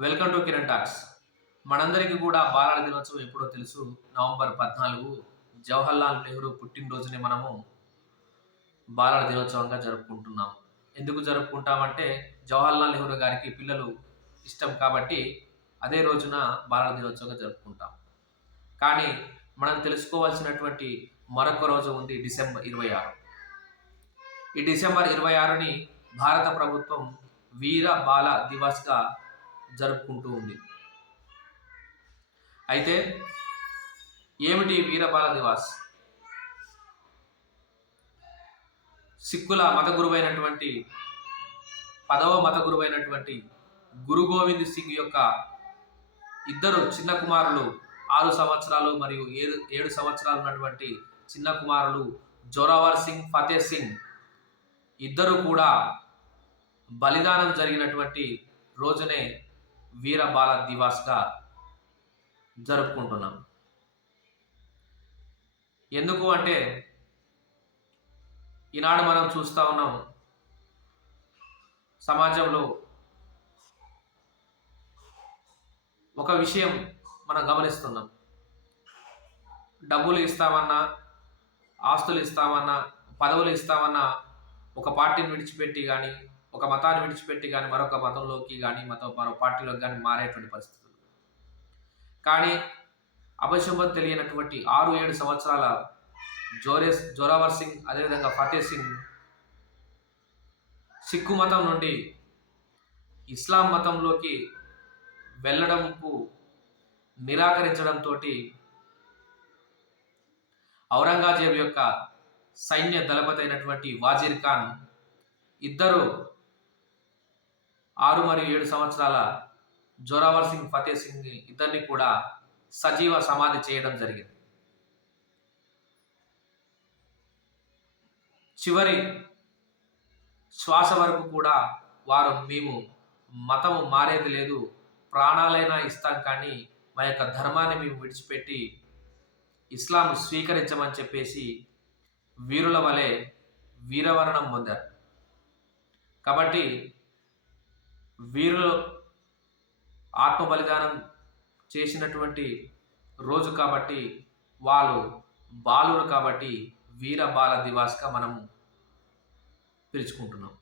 Welcome to Kiran talks. మనందరికీ కూడా బాలల దినోత్సవం ఎప్పుడో తెలుసు. నవంబర్ పద్నాలుగు జవహర్లాల్ నెహ్రూ పుట్టినరోజుని మనము బాలల దినోత్సవంగా జరుపుకుంటున్నాం. ఎందుకు జరుపుకుంటామంటే జవహర్లాల్ నెహ్రూ గారికి పిల్లలు ఇష్టం కాబట్టి అదే రోజున బాలల దినోత్సవంగా జరుపుకుంటాం. కానీ మనం తెలుసుకోవాల్సినటువంటి మరొక రోజు ఉంది డిసెంబర్ ఇరవై ఆరు. ఈ డిసెంబర్ ఇరవై ఆరుని భారత ప్రభుత్వం వీర బాల దివస్గా జరుపుకుంటూ ఉంది. అయితే ఏమిటి వీరబాల నివాస్? సిక్కుల మత గురువైనటువంటి పదవ మత గురువైనటువంటి గురు గోవింద్ సింగ్ యొక్క ఇద్దరు చిన్న కుమారులు ఆరు సంవత్సరాలు మరియు ఏడు ఏడు సంవత్సరాలు ఉన్నటువంటి చిన్న కుమారులు జోరావర్ సింగ్ ఫతే సింగ్ ఇద్దరు కూడా బలిదానం జరిగినటువంటి రోజునే వీర బాల దివాస్గా జరుపుకుంటున్నాం. ఎందుకు అంటే ఈనాడు మనం చూస్తూ ఉన్నాం సమాజంలో ఒక విషయం మనం గమనిస్తున్నాం. డబ్బులు ఇస్తామన్నా ఆస్తులు ఇస్తామన్నా పదవులు ఇస్తామన్నా ఒక పార్టీని విడిచిపెట్టి కానీ ఒక మతాన్ని విడిచిపెట్టి కానీ మరొక మతంలోకి కానీ మత మరో పార్టీలోకి కానీ మారేటువంటి పరిస్థితులు. కానీ అపశుభం తెలియనటువంటి ఆరు ఏడు సంవత్సరాల జోరేస్ జోరావర్ సింగ్ అదేవిధంగా ఫతే సింగ్ సిక్కు మతం నుండి ఇస్లాం మతంలోకి వెళ్ళడంకు నిరాకరించడంతో ఔరంగజేబు యొక్క సైన్య దళపతి అయినటువంటి వాజీర్ ఖాన్ ఇద్దరు ఆరు మరియు ఏడు సంవత్సరాల జోరావర్ సింగ్ ఫతే సింగ్ ఇద్దరిని కూడా సజీవ సమాధి చేయడం జరిగింది. చివరి శ్వాస వరకు కూడా వారు మేము మతము మారేది లేదు ప్రాణాలైనా ఇస్తాం కానీ మా యొక్క ధర్మాన్ని మేము విడిచిపెట్టి ఇస్లాం స్వీకరించమని చెప్పేసి వీరుల వలె వీరవరణం పొందారు. కాబట్టి వీరులు ఆత్మ బలిదానం చేసినటువంటి రోజు కాబట్టి వాళ్ళు బాలురు కాబట్టి వీర బాల దివాస్గా మనము పిలుచుకుంటున్నాం.